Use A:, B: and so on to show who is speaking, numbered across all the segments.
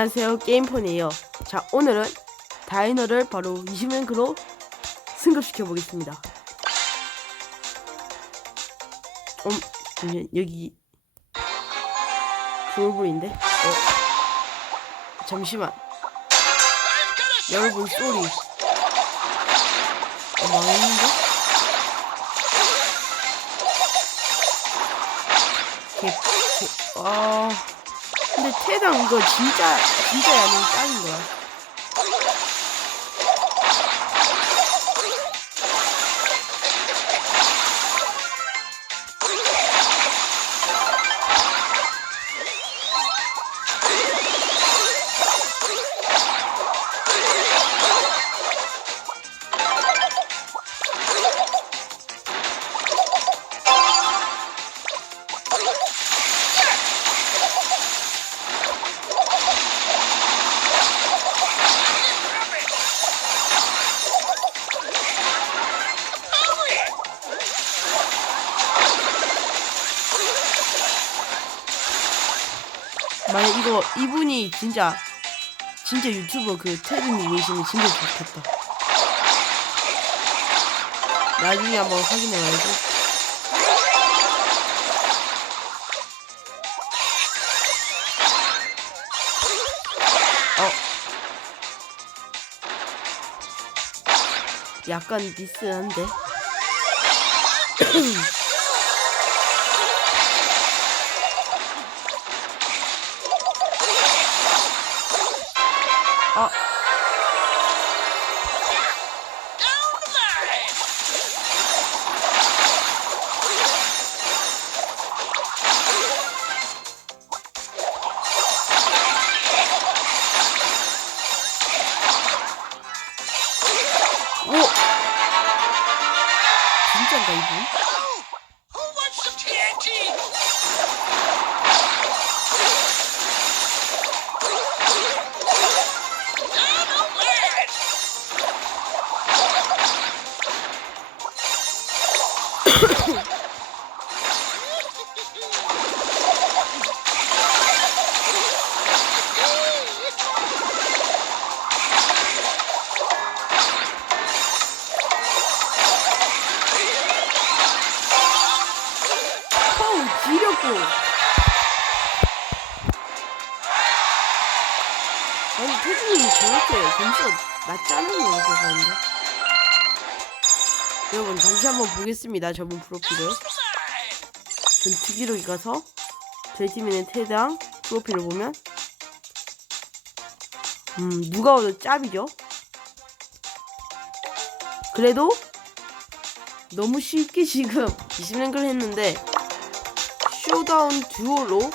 A: 안녕하세요. 게임폰이에요. 자 오늘은 다이너를 바로 20랭크로 승급시켜 보겠습니다. 음, 잠시만, 여기 불불인데? 어 잠시만. 여러분 쏘리. 어, 망했는데? 개, 개, 아 근데 태당 이거 진짜 진짜 야는 짱인 거야. 만약 이거 이분이 진짜 진짜 유튜버 그 테드님이시면 진짜 좋겠다. 나중에 한번 확인해봐야지. 어. 약간 미스한데. 아니 태준이 저렇게 점수가 낮지 않은 거 같았는데 여러분 다시 한번 보겠습니다 저분 프로필을 전 특이록에 가서 저희 있는 테당 프로필을 보면 음 누가 봐도 짭이죠 그래도 너무 쉽게 지금 20랭크를 했는데 쇼다운 듀오로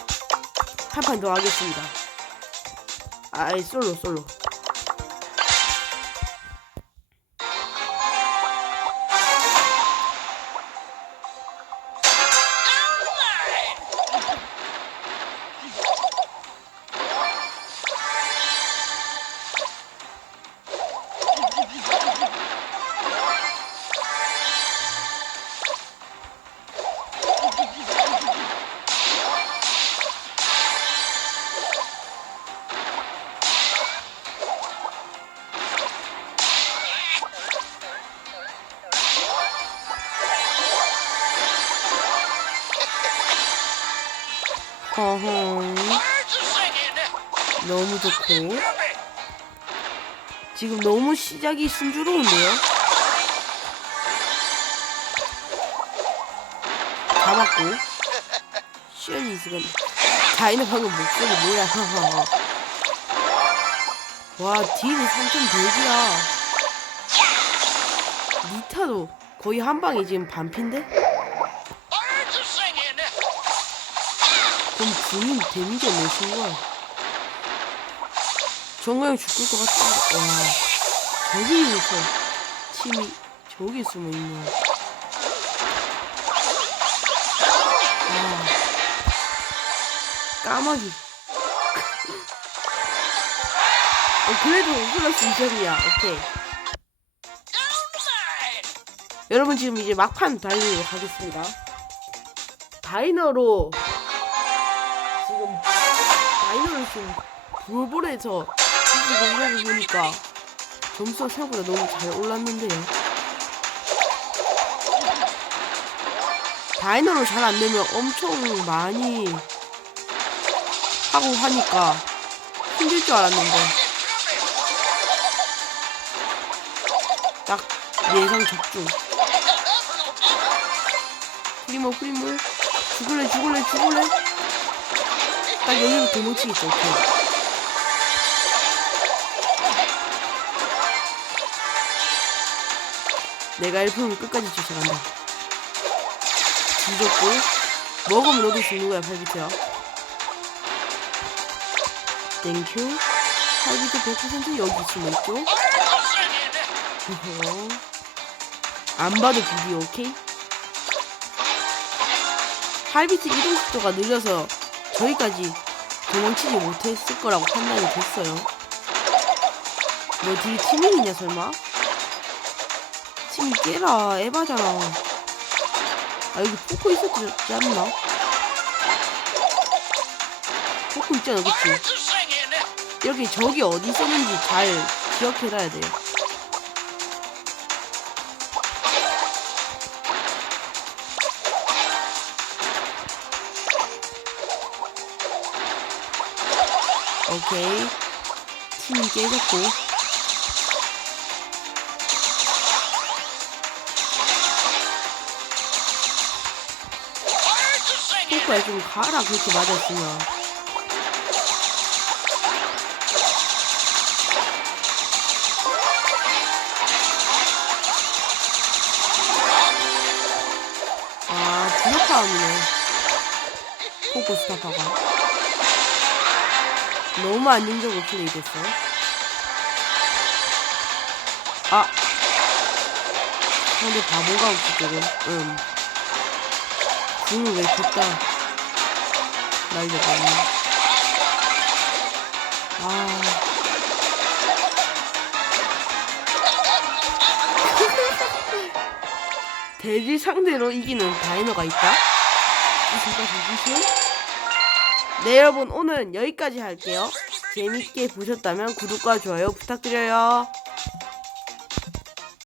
A: 한 판 더 하겠습니다. 아이 솔로 솔로.
B: Singing.
A: 너무 좋고. 지금 너무 시작이 순조로운데요. 잡았고 시연이 지금 다이너 방금 목소리 뭐야. 와 딜이 3점 대기야 니타도 거의 한 방에 지금 반핀데? 그럼 주민 데미지가 몇인 거야? 정말 죽을 것 같다. 와, 저기 있어. 팀이 저기 숨어 있네. 아, 까마귀. 어, 그래도 플러스 2점이야. 오케이. 여러분 지금 이제 막판 달리도록 하겠습니다. 다이너로 지금 다이너를 지금 롤볼에서 공격을 보니까 점수가 생각보다 너무 잘 올랐는데요. 다이너로 잘 안 되면 엄청 많이 하고 하니까 힘들 줄 알았는데 딱 예상 적중. 프리모 프리모 죽을래 죽을래 죽을래 딱 여기로 도망치겠어 오케이 내가 일품을 끝까지 쫓아간다 뒤졌고 먹으면 너도 죽는 거야 팔비트야 땡큐 팔비트 100% 여기 있으면 있죠. 안 봐도 비디오 오케이? 팔비트 이동 속도가 느려서 저기까지 도망치지 못했을 거라고 판단이 됐어요. 너 둘이 팀이냐 설마? 팀이 깨라 에바잖아. 아 여기 포코 있었지 않나? 포코 있잖아 그치? 이렇게 적이 어디 있었는지 잘 기억해놔야 돼요. 오케이. 팀이 깨졌고. 포크야 좀 가라 그렇게 맞았으면. 아, 주력파음이네. 포크 스타파가. 너무 안정적으로 플레이됐어. 아! 상대 바보가 없지, 조금. 응. 궁을 왜 줬다. 날려버리네. 아. 대리 상대로 이기는 다이너가 있다? 무슨 무슨? 네 여러분 오늘은 여기까지 할게요. 재밌게 보셨다면 구독과 좋아요 부탁드려요.